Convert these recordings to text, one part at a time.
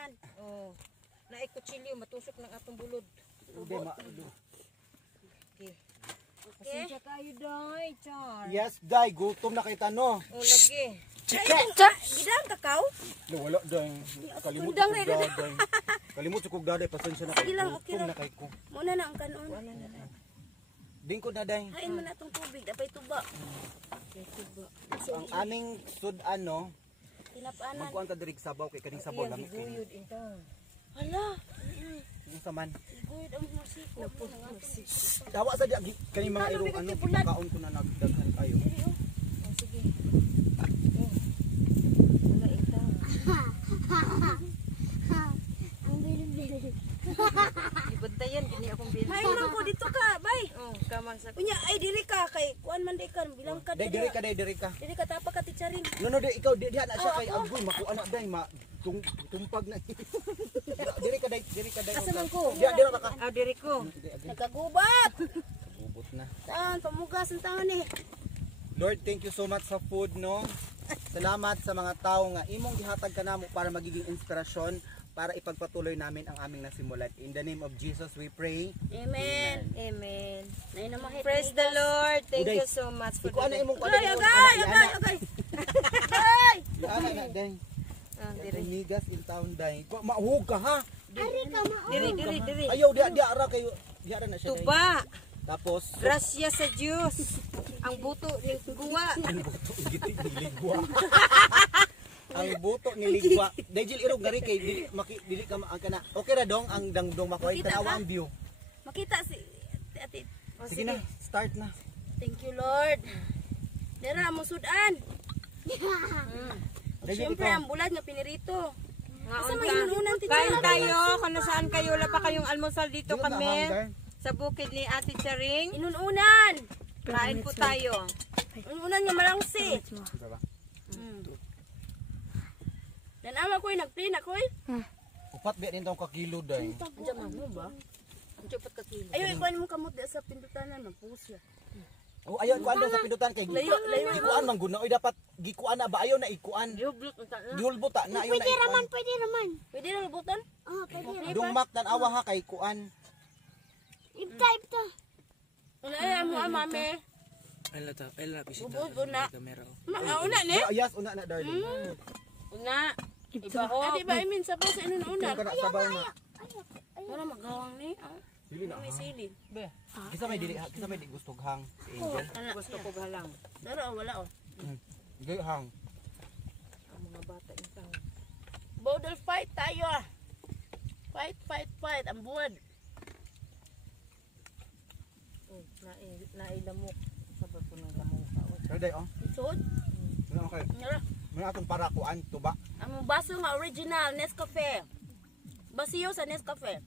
tanan. Oh. Naay kutsilyo matusok ng atong bulod. Hindi, Okay. Pasensya kayo, day, char. Yes, day. Gutom na kita, no? Oh, lagi. Gidang kakao? No, wala, day. Kalimut Undang ko na day. Kalimut ko day. Pasensya na Sige kayo. lang, okay Gutom lang. na kayo ko. Muna na ang kanon. Dingko na, day. Hain mo na itong tubig. Dapay tuba. Ang aming sudan, no? Tinapaanan. Magkuhan ka dirig sabaw kay kaning sabaw Iyan, lang. giguyod ito. Hala. Ano saman? Guyod ang musiko. Dawa sa di kaning mga irong ano pagkaon ko na nagdaghan kayo. Oh, sige. Oh. Wala ito. Ang bilis-bilis. Ibantayan, gini akong bilin. Mayroon ko dito ka, bay. Oh, kamang sa... Unya, ay diri ka kay kuan man di ka bilang ka Day diri ka, day diri ka. Diri ka tapa ka titsarin. No, di ikaw di na siya kay agoy makuha na day tumpag na. Diri ka, day. Asa man ko? Di ka. Ah, diri ko. Nagagubat. Ubot na. Saan pamugas ang taon eh. Lord, thank you so much sa food, no? Salamat sa mga tao nga imong gihatag kanamo para magiging inspirasyon para ipagpatuloy namin ang aming nasimulan. In the name of Jesus, we pray. Amen. Amen. Nay na mahit. Praise the Lord. Thank Uday. you so much for Ikaw na the... imong kuan. Agay. Ay! Ana na day. Ah, Diri migas in town day. Mahug ka ha. diri. Ayaw di ara kayo. Di ara na siya day. Tuba. Tapos Grasya sa Diyos. Ang buto ng guwa. ang buto giti niligwa. Ang buto niligwa. Dahil irog gari kay dili ka ang kana. Okay ra dong ang dangdong makoy Makita tanawa ka? ang view. Makita si ate. Oh, Sige na, start na. Thank you Lord. Dera mo sudan. Dahil Siyempre ikaw. ang bulad nga pinirito. Asa Ngaon may ta. inuunan ti Kain tayo. Kung nasaan kayo, wala pa kayong almusal dito Yun na, kami. hanggar. Sa bukid ni Ate Charing. Inuunan. Kain po tayo. Inuunan nga malangsi. Diba ba? Dan ama ko'y nagplin ako eh. Upat biya din tong kakilo day. Andiyan mo ba? Ang dapat kakilo. Ayaw ikuan mo kamot di sa pindutan na puso. Oh, ayaw kuan daw sa pindutan kay Layo. ikuan man guna oy dapat gikuan na ba ayaw na ikuan. Yublot ang tayo. Dihulbuta na ayaw na ikuan. Pwede naman. Pwede na lubutan? Oo, pwede. Dungmak tan awa ha kay kuan. Type to. Ano ay mo mami? Ela bisita Bubo na. kamera. Una ni. Yes, una na darling. Una. Iba ho. Adi ba imin sa bus inuuna? Kana sabaw na. Wala magawang ni. Dili na. May silid. Kisa may dili kisa may di gusto hang si Angel. Gusto ko galang. Daro wala oh. Gay hang. Ang mga bata yung tao. Bodol fight tayo ah. Fight. Ang buwad. Oh, nailamok. Sabag ko ng lamok. Pero day oh. Sud. Ano okay. Nara. May atong para kuan tuba. Ang baso nga original Nescafe. Basiyo sa Nescafe.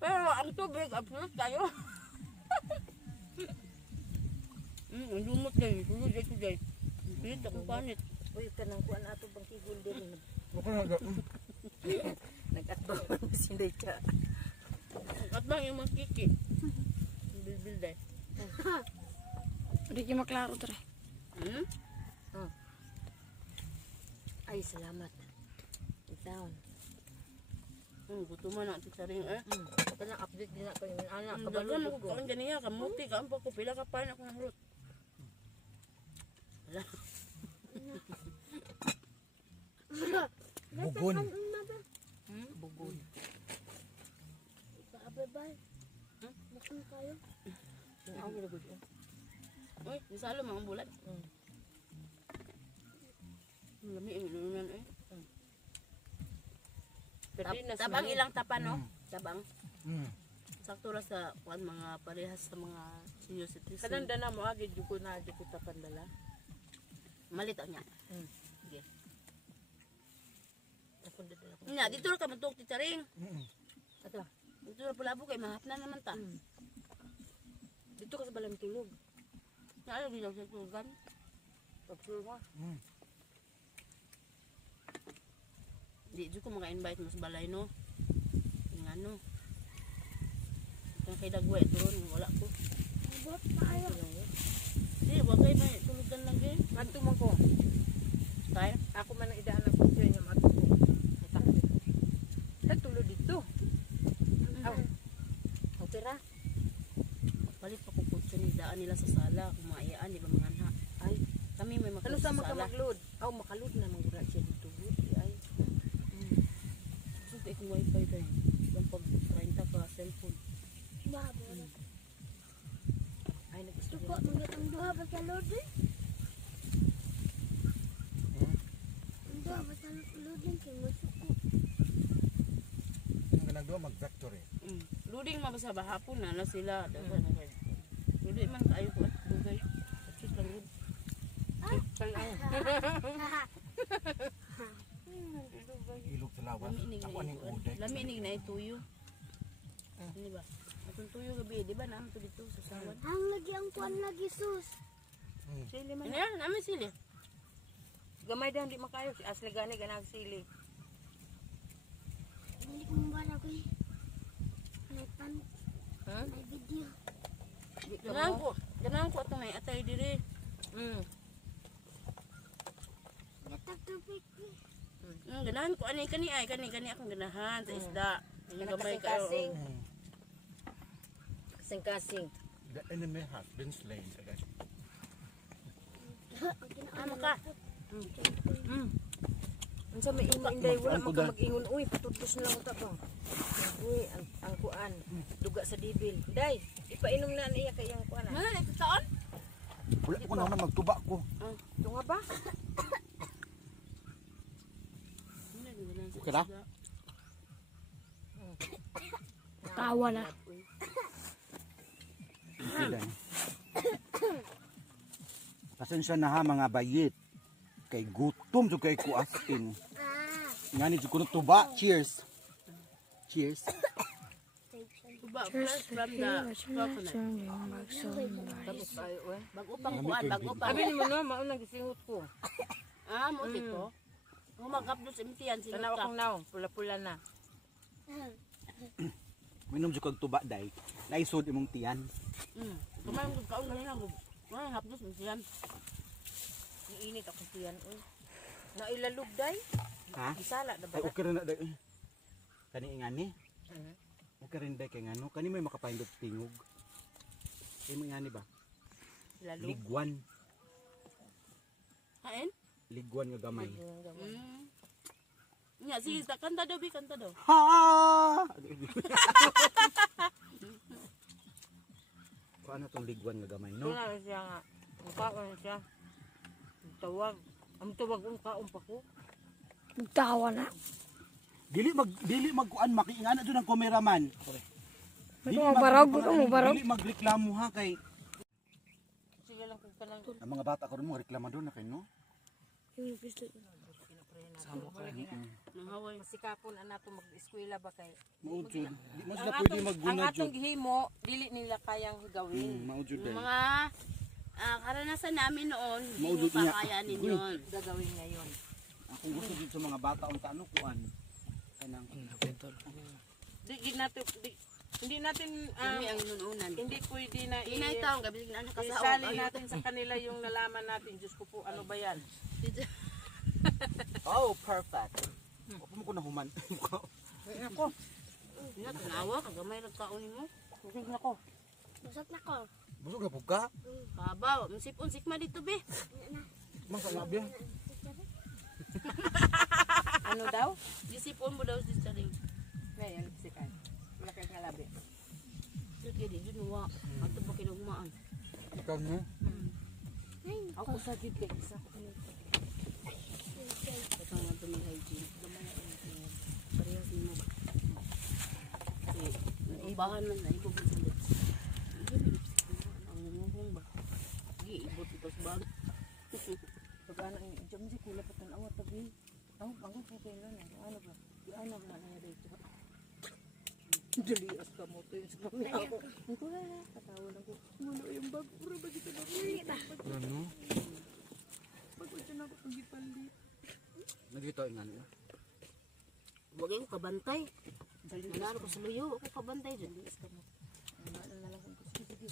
Pero ang tubig, approve tayo. Ang lumot din. Tulog day. Dito ko panit. Uy, kanang kuan ato bang kigul din. Okay na. Nag-atbawan mo si Decha. At bang yung magkiki. Bilbil day. Hindi kayo maklaro tara. Ay, salamat. Itaon. Gusto mo na ito sa ring eh. Kanang update din na kayo. Anak, Ang kabalod dagan ako ko. kaon ganiya. Kamuti ka. Ang pagkupila ka pa na akong hulot. Bugon. Bugon. Bye-bye. Bakit kayo? Yung awal agad yun. Uy, nisalo mga bulat. Lami ang inunan eh. Perdinas Tabang man. ilang tapa no? Tabang. Mm. Sakto ra sa kuan mga parehas sa mga senior citizen. Kananda na mo agad yung ko na di ko tapandala. Malito niya. Sige. Ako dito ako. Nya dito ra ka matuk ti Charing. Ato. Dito ra pulabo kay mahapna naman ta. Dito ka sa balang tulog. Nya ano dito sa tugan. Pagsulong ka. Di jud ko maka-invite mo sa balay no. Yung ano. Kung kay dagway turon wala ko. Bot tayo. Di wag kay may tulugan lang gyud. Nagtumang ko. Tayo. Ako man ang idaan ako. Ang ginagawa mag-factory. Luding mabasa ba hapon na sila. Luding man kayo ko at dugay. Sus lang yun. Ilog sa lawas. Laminig Ako na aning uday. Laminig na ituyo. Di ba? Atong tuyo gabi, di ba naman to dito sa sawan? Ang lagi ang kuan lagi sus. Sili man. Ano yan? Namin sili. Gamay daw, di makayo. Si Asli gani, ganang sili. Dili ko mabara ko eh. Naitan, Ha? may video. Di ka Ganahan mo. ko. Ganahan ko ito may atay diri. Yatak tubig eh. Ganahan ko. Ani kani ay. Kani akong ganahan sa isda. Yung gamay kayo. Kasing-kasing. Kasing-kasing. The enemy has been slain. Ano ka? Ang sa may inday, wala man ka mag-ingon. Uy, patudlos na lang utak ko. Uy, ang kuan. Duga sa dibil. Day, ipainom na niya kay ang kuan. Ano? Ito taon? Wala ko naman magtuba ko. Ito nga ba? Okay na? Tawa na. Pasensya na ha mga bayit. Kay gutom jud kay ko asking. Ngani jud ko tuba. Cheers. Cheers. Tuba fresh from the coconut. Tapos tayo, uy. Bag-upang kuan. Bag-upang. Abi ni mo no, maunang gisingot ko. Mo dito. Humagapdos imtiyan sila Tanaw ka. akong naong, pula-pula na. Minom jud kag tuba day. Naisod imong tiyan. Kumain ko kaon ganyan ako. Hapdos imtiyan. Niinit ako siyan, uy. Nailalog day. Ha? Isala na ba? Ay okay ra na day. Kani ingani. Okay rin day kay ngano. Kani may makapahindot tingog. Imo ingani ba? Lalog. Ligwan. Kain? Ligwan nga gamay. Nga, sige, kanta daw, Bi, kanta daw. Ha! Paano tong ligwan nga gamay, no? Wala siya nga. Mukhaon siya. Tawag. Ang tawag kong kaon pa ko. Tawa na. Dili magkuan makiingana jud ang cameraman. Ito mo barog, ito mo barog. Dili magreklamo ha kay Sige lang kung kanang ang mga bata ko rin mo reklamador na kay no. Nang haway. masikapon na nato mag-eskwela ba kay. Maud jud. Di mo Ang sila pwede atong, ang magguna atong jud. gihimo dili nila kayang gawin. Maud jud. Yung mga karanasan namin noon, hindi Maudot mo pa niya. kayanin yun. Gagawin ngayon. Akong gusto jud sa mga bata unta ano kuan. Kanang Di gid nato hindi natin Kami ang inuunan. hindi pwede na Ina ito, ang gabi na nakasaog. isali natin sa kanila yung nalaman natin. Diyos ko po, ano ba yan? oh, perfect. Opo mo ko na human. Ako, Ina, tanawa, kagamay lang kaunin mo. busog na ko. Busog na ko. Busog na pug ka. Kabaw, masipon-sikma dito, Bi. Masa nga biya. Ano daw? Disipon mo daw si Charing. Ngayon, sikan. Wala kayong ngalabi. Dito kaya di, dito mo. Ato pa kinagmaan. Ikaw no. Ako sa gid kay isa. Ito nga ito may hygiene. Parehas mo. Kasi, naibahan man, naibog mo sa lips. Ang nanguhong ba? Sige, ibot ito sa bag. Pag ano, jam si kula pa tan awat tabi. Ang bangon ko kayo na. Ano ba? Di ano nga na dito. Dali as ka mo to yung sa pamilya ako. Ito na, katawa lang ko. Muna yung bag, pura ba dito na? Ano? Pagod siya na ako pag ipalit. Nagito ingani. Huwag yung kabantay. Manalo ko sa luyo, ako kabantay dyan. Ano na lang kung gusto. Sige.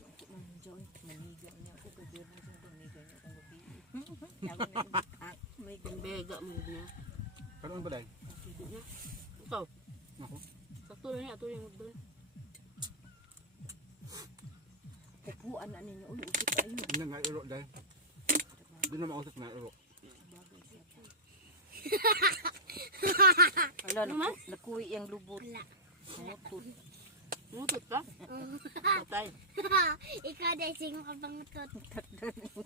Ako man enjoy. Maniga niya ako. Pwede mo siya maniga niya akong gabi. May bega mo niya. Karon ba dai? Ikaw, Ako. sakto na niya, ito yung magdal. Kupuan na ninyo. Uy, ukit tayo. Hindi nga iro dai. Di na mausap nga iro. Wala, nakuwi yung lubot. Mutot. Mutot ka? Patay. Ikaw dahil sing makabangot.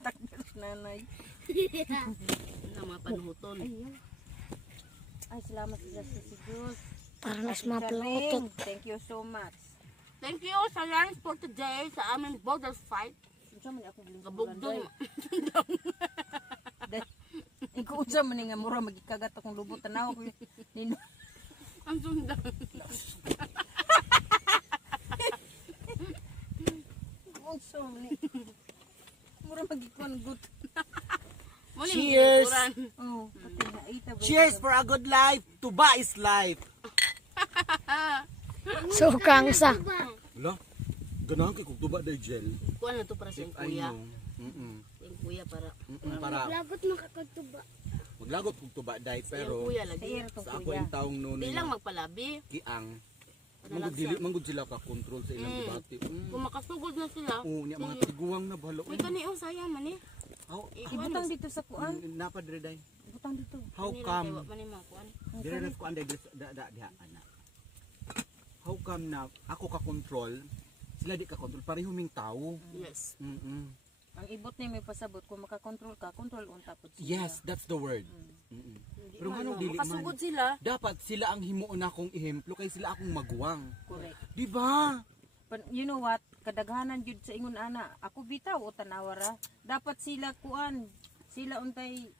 Takdan nanay. Yun ang mga panuhutol. Ay, salamat sa si Diyos. Para na Ate maplotot. Charing, thank you so much. Thank you sa lunch for today sa aming borders fight. Unsa man ako giling Kabugdong. Ikaw unsa man nga mura magikagat akong lubot tanaw ko. Nino. Ang sundan. Unsa man ni. Mura magikuan gut. Cheers! Oh, pati na ita ba. Cheers for a good life. Tuba is life. Sukang sa. Wala. Ganahan kay kung tuba dahil gel. Kuha na to para sa iyong kuya. Mm-mm. Yung kuya para. Para Lagot makakagtuba. maglagot kung tuba dahil Yung pero kuya lagi. Sayang to sa ako kuya. yung taong noon Di lang magpalabi. kiang. Nalagsa. Dili manggod sila ka control sa ilang debate. Kung makasugod na sila. Oo, niya mga tiguang na balo. Uy, kaniyo sayang man eh. How Ibutang dito sa kuan. napadre day? Ibutang dito. How Kanila, come? kay wa man yung mga kuan. Dire na ko anday diha ana. How come na ako ka control? Sila di ka control pareho ming tao. Yes. Mm. Ang ibot ni may pasabot kung makakontrol ka, control unta pud siya. Yes, that's the word. Mm. Pero ano dili Makasugod man. sila. Dapat sila ang himuon akong ehemplo kay sila akong maguwang. Correct. Di ba? But you know what? Kadaghanan jud sa ingon ana. Ako bitaw o tanawara. Dapat sila kuan. Sila untay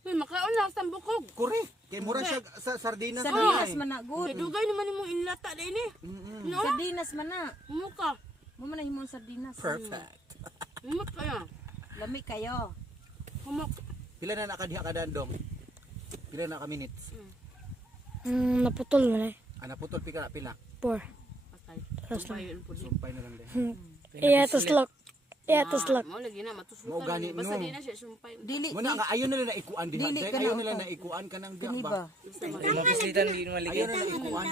Uy, makaon lang sa bukog. Correct. Kay mura siya sa sardinas. sardinas eh. man na Kay good. dugay naman mo inlata din eh. Mm-mm. No? Sardinas man na. Muka. Mo man na himong sardinas. Perfect. Mut kaya. Lami kayo. Humok. Pila na nakadiha ka dandong? Pila na ka minutes? Naputol mo na eh. Ana putol pika na pila. 4. Patay. Tapos lang. Bayon po din. Sumpay na lang din. Iyatos lock. Iyatos lock. Mo lagi na matusukan. Mo gani, Basta no. di na siya sumpay. Dili. Muna nga ayaw nila na ikuan diha. Dili Dahil ka ayaw na nila ako. na ikuan ka ng diha Kani ba? ba? Mabisita hindi Ayaw maligid. na na ikuan.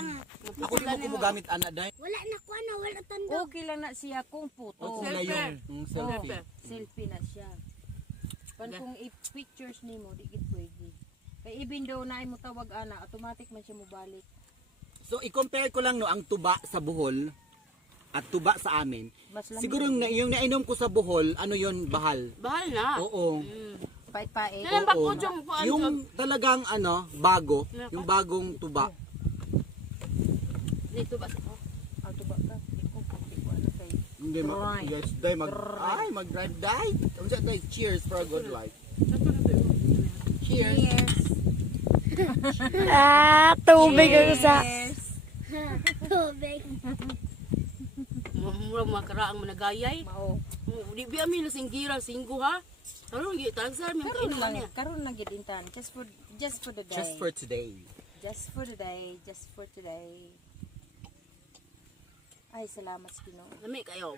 Ako di mo kumugamit ana dahil. Wala na ko na, wala tanda. Okay lang na siya kung puto. O sila yung selfie. Selfie na siya. Pan kung i-pictures nimo di gid pwede. Kay even daw na mo tawag ana, automatic man siya mobalik. So i-compare ko lang no ang tuba sa Bohol at tuba sa amin. Mas lamig. Siguro yung nainom ko sa Bohol, ano yon bahal. Bahal na. Oo. Pait-pait. Kailan ba po yung kuan? Yung talagang ano, bago, Meron yung ka? bagong tuba. Dito ba sa Auto ba ka? Di ko ano kay. Hindi Dry. yes, day mag-drive day. Unsa day? Cheers for a good life. Cheers. Tubig ang isa. Tubig. mura mga karaang managayay. Mao. Di biya mi lasing gira singgo ha. Karon gi tagsar mi Karon kainuman lang, niya. karon lang gid intan. Just for the day. Just for today. Just for the day. Just for today. Ay, salamat sa Ginoo. Lami kayo.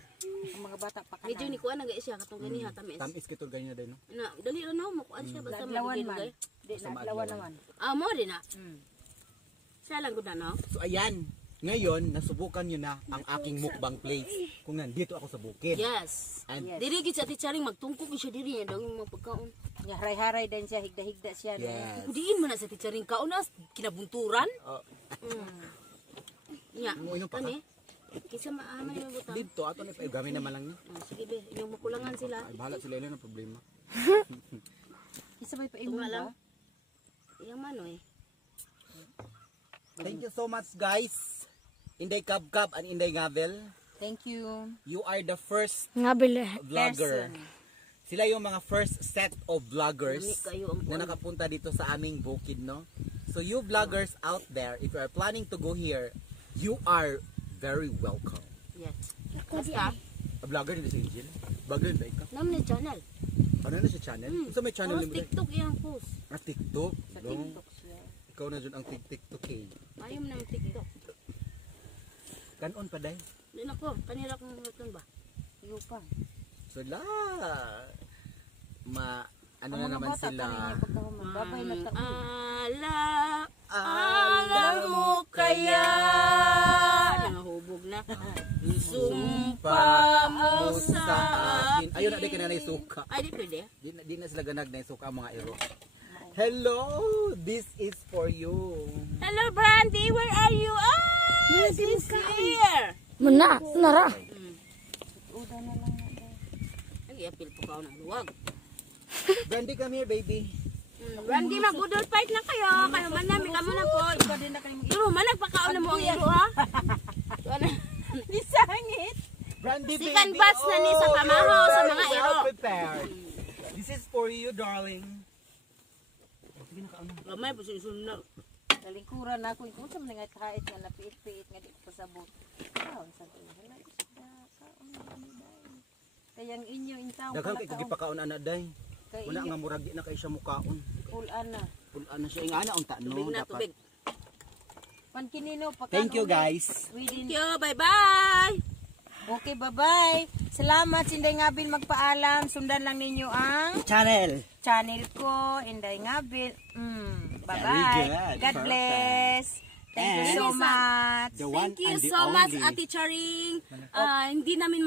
Ang mga bata pa Medyo ni kanan. kuan naga siya katong ganiha tamis. Tamis kito ganyan din, no? Na dali ra na mo kuan siya basta Naglawan man. magigilugay. Di, naglawan naman. Ah mo din na. Mm. Siya lang gud na no. So ayan, ngayon nasubukan nyo na ang aking mukbang place. Kung nandito ako sa bukid. Yes. And Yes. Diri gid sa teacharing magtungkog siya diri daw yung mga pagkaon. Nya haray-haray din siya, higda-higda siya. yes. Kudiin man na sa teacharing kaon na kinabunturan. Oh, Nya. Mo inom pa ka? Kani? Kinsa maaman yung butang. dito ato na pa gamay naman lang niya. Sige be, yung makulangan sila. Ay, bahala sila ilan ang problema. Isabay pa Tunga imo lang. ba? Yang mano eh. Thank you so much guys. Inday Kabkab and Inday Ngavel. Thank you. You are the first Nga bili. vlogger. Person. Sila yung mga first set of vloggers Lami kayo ang na kuan. nakapunta dito sa aming bukid, no? So you vloggers out there, if you are planning to go here, you are very welcome. Yes. Basta. A vlogger din si Angel? Vlogger din ba ikaw? Nam ni channel. Ano na siya channel? Sa may channel Channel mo? TikTok yang post. Ah, TikTok. Sa No? TikTok siya. Ikaw na dyan ang TikTok eh. Ayaw mo ng TikTok. Kanon pa day. Di na ko, kanila kong nagtun ba? Iyo pa. So la, ano Ang na mga naman bata sila. kanina pagkahuman. Babay na ta. Alam mo kaya nangahubog na. Sumpa mo sa akin. Ayun na di ka na suka. Ay, di pwede. Di na sila ganag na suka ang mga iro. Hello, this is for you. Hello, Brandy. Where are you? Ah, she's here. Muna, nara. Uda na lang na. Nag-i-appeal po ka ng luwag. Brandy, come here, baby. Randy, mag-budol fight na kayo. Kayo man namin, kamo na po. Iba din na kayo Iro, man, nagpakaon na mo ang iro, ha? Isangit. Brandy Second baby. batch na ni sa pamaho, sa mga well iro. prepared. This is for you, darling. Sige na kaano. Gamay, pusin na. Talingkuran ako. Kung sa mga kahit nga napiit-piit nga di ko pasabot. Kaon sa to. Wala isda. Kaon na kami dahil. Kaya ang inyo intaw. Daghang kay kugi pakaon ana day. Kay Una inyo. nga murag di na kay siya mukaon. Pulaan na. Pulaan na siya ing ana unta no Tubig na, dapat. tubig. Pankinino. Thank you guys. Within Thank you, bye-bye! Okay, bye-bye. Salamat, Inday Ngabil magpaalam. Sundan lang ninyo ang Channel. channel ko, Inday Ngabil. Bye-bye. Very good. God Perfect. bless. Thank you And- so much. The one Thank you and the so much, only. Ate Charing. Hindi namin